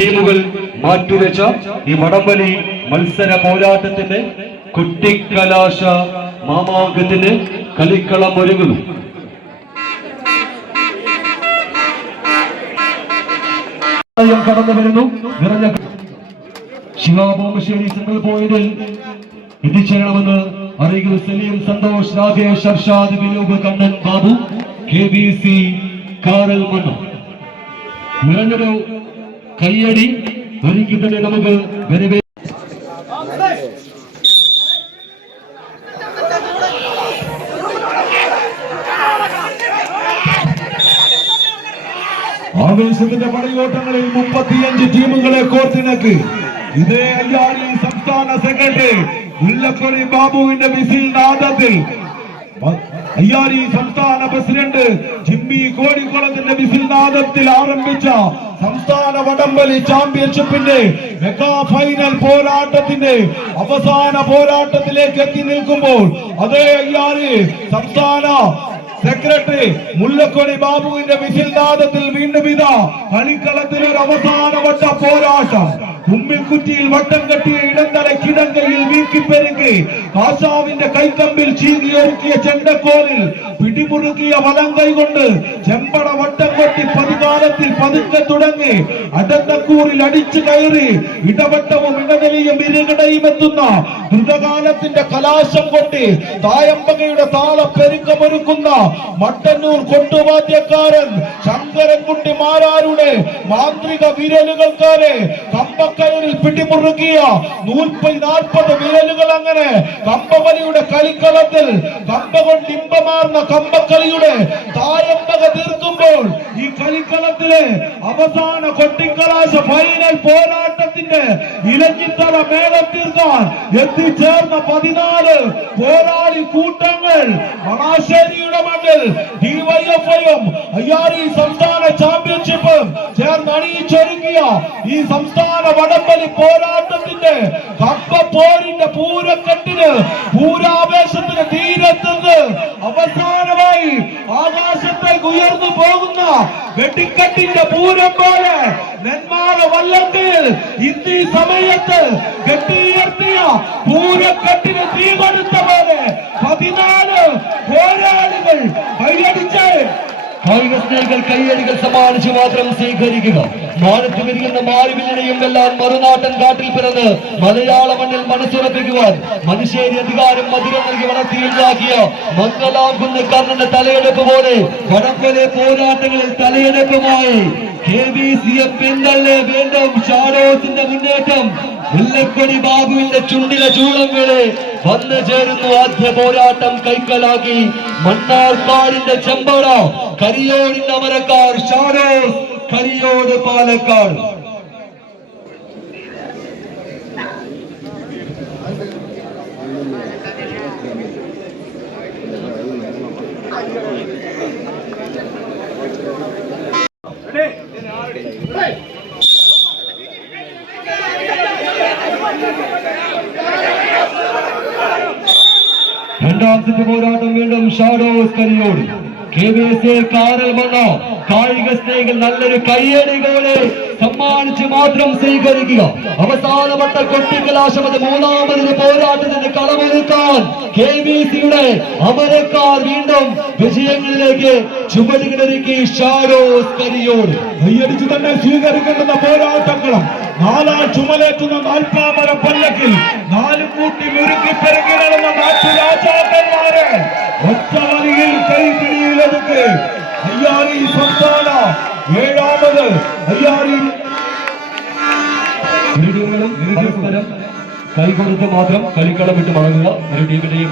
ടീമുകൾ മാറ്റുരച്ച ഈ വടംവലി മത്സര പോരാട്ടത്തിന്റെ കുട്ടിക്കലാശ മാമാങ്കത്തിന് കളിക്കളം ഒരുങ്ങുന്നു. കടന്നു വരുന്നു. നിറഞ്ഞ ശിവാബോമശ്ശേരി സിംഗിൾ പോയിന്റിൽ എത്തിച്ചേരണമെന്ന് അറിയിക്കുന്നു. Saleem, Santhosh, Rakesh, Arshad, Vinoop, Kannan, Babu, KBC Karalmanna. നിറഞ്ഞൊരു കയ്യടി ഒരുക്കി തന്നെ നമുക്ക് വരവേ. ആവേശത്തിന്റെ പടയോട്ടങ്ങളിൽ 35 ടീമുകളെ കോർത്തിണക്കി ഇതേ അയ്യാരി സംസ്ഥാന സെക്രട്ടറി മുല്ലക്കൊടി ബാബുവിന്റെ വിസിൽ നാദത്തിൽ അയ്യാരി സംസ്ഥാന പ്രസിഡന്റ് ജിമ്മി കോടിക്കുളത്തിന്റെ വിസിൽ നാദത്തിൽ ആരംഭിച്ച സംസ്ഥാന വടംവലി ചാമ്പ്യൻഷിപ്പിന്റെ മെഗാ ഫൈനൽ പോരാട്ടത്തിന്റെ അവസാന പോരാട്ടത്തിലേക്ക് എത്തി നിൽക്കുമ്പോൾ അതേ അയ്യാരി സംസ്ഥാന സെക്രട്ടറി മുല്ലക്കൊടി ബാബുവിന്റെ വിസിൽ നാദത്തിൽ വീണ്ടും ഇതാ കളിക്കളത്തിൽ ഒരു അവസാനവട്ട പോരാട്ടം. കുമ്മിക്കുറ്റിയിൽ വട്ടം കെട്ടിയ ഇടന്തര കിടങ്കയിൽ വീക്കിപ്പെരുക്കി കാശാവിന്റെ കൈക്കമ്പിൽ ചീകിയൊരുക്കിയ ചെണ്ടക്കോലിൽ പിടിമുറുക്കിയ വലം കൈകൊണ്ട് ചെമ്പട വട്ടം കൊട്ടി പതികാലത്തിൽ പതുക്കെ തുടങ്ങി അടന്നക്കൂറിൽ അടിച്ചു കയറി ഇടവട്ടവും ഇടനിലയും ഇരുകടയും എത്തുന്ന ദ്രുതകാലത്തിന്റെ കലാശം കൊട്ടി തായമ്പകയുടെ താളപ്പെരുക്കമൊരുക്കുന്ന മട്ടന്നൂർ കൊട്ടുവാദ്യക്കാരൻ ശങ്കരൻകുട്ടി മാരാരുടെ മാന്ത്രിക വിരലുകൾക്കാരെ കമ്പക്കയറിൽ പിടിമുറുക്കിയ 140 വിരലുകൾ അങ്ങനെ കമ്പവലിയുടെ കളിക്കളത്തിൽ കമ്പ കൊണ്ട് ഇമ്പമാർന്ന കമ്പക്കളിയുടെ തായമ്പക തീർക്കുമ്പോൾ ഈ കളിക്കളത്തിലെ അവസാന കൊട്ടിക്കലാശ ഫൈനൽ പോരാട്ടത്തിന്റെ ഇലഞ്ഞിത്തറ മേളം തീർക്കാൻ എത്തിച്ചേർന്ന 14 പോരാളി കൂട്ടങ്ങൾ മണാശ്ശേരിയുടെ മണ്ണിൽ DYFIയും അയ്യാരി സംസ്ഥാന ചാമ്പ്യൻഷിപ്പും ചേർന്ന് അണിയിച്ചൊരുങ്ങിയ ഈ സംസ്ഥാന വടംവലി പോരാട്ടത്തിന്റെ കപ്പപ്പോരിന്റെ പൂരക്കെട്ടിന് പൂരാവേശത്തിന് തീരെത്തുന്നത് അവസാനമായി ആകാശത്തേക്ക് ഉയർന്നു പോകുന്ന വെടിക്കെട്ടിന്റെ പൂരം പോലെ നെന്മാറ വല്ലത്തിൽ ഇന്നീ സമയത്ത് കെട്ടിയുയർത്തിയ പൂരക്കെട്ടിന് തീ കൊടുത്ത പോലെ 14 പോരാളികൾ കൈയടിച്ച് കായിക സ്നേഹികൾ കയ്യടികൾ സമ്മാനിച്ച് മാത്രം സ്വീകരിക്കുക. മാനത്ത് വിരിയുന്ന മാറിവില്ലിനെയും വെല്ലാൻ മറുനാട്ടൻ കാട്ടിൽ പിറന്ന് മലയാള മണ്ണിൽ മനസ്സുറപ്പിക്കുവാൻ മനുഷ്യരി അധികാരം മധുരം നൽകി വളർത്തിയുണ്ടാക്കിയ മംഗലാകുന്ന കർണന്റെ തലയെടുപ്പ് പോലെ വടംവലി പോരാട്ടങ്ങളിൽ തലയെടുപ്പുമായി KBCF പിന്തള്ളെ വീണ്ടും ഷാഡോസിന്റെ മുന്നേറ്റം. മുല്ലക്കൊടി ബാബുവിന്റെ ചുണ്ടിലെ ചൂളങ്ങളെ വന്നു ചേരുന്നു. ആദ്യ പോരാട്ടം കൈക്കലാക്കി മണ്ണാർക്കാടിന്റെ ചെമ്പട, കരിയോടിന്റെ അമരക്കാർ ഷാഡോസ്, കരിയോട് പാലക്കാട്. രണ്ടാം സെറ്റ് പോരാട്ടം വീണ്ടും ഷാഡോസ്, കരിയോട്. KBC Karalmanna. കായിക സ്നേഹികൾ നല്ലൊരു കയ്യടികളെ സമ്മാനിച്ച് മാത്രം സ്വീകരിക്കുക. അവസാനവട്ട കൊട്ടിക്കലാശം അത് മൂന്നാമതൊരു പോരാട്ടത്തിന് കളമൊരുക്കാൻ KBCയുടെ അമരക്കാർ വീണ്ടും വിജയങ്ങളിലേക്ക് ചുവടുകളൊരുക്കി ഷാഡോസ്, കരിയോട്. കയ്യടിച്ചു തന്നെ സ്വീകരിക്കേണ്ടുന്ന പോരാട്ടങ്ങളും നാലാം ചുമലേറ്റുന്ന നാൽപ്പാമര പല്ലക്കിൽ 4 കൂട്ടി മുറുക്കി പെരുകി നടന്ന നാട്ടുരാജാക്കന്മാരെ ഒറ്റ വരിയിൽ കൈപിടിയിലൊതുക്കി അയ്യാരി സംസ്ഥാന 7ാമത് അയ്യാരി പരസ്പരം കൈകൊടുത്ത് മാത്രം കളിക്കളം വിട്ട് മടങ്ങുക. ഒരു ടീമിന്റെയും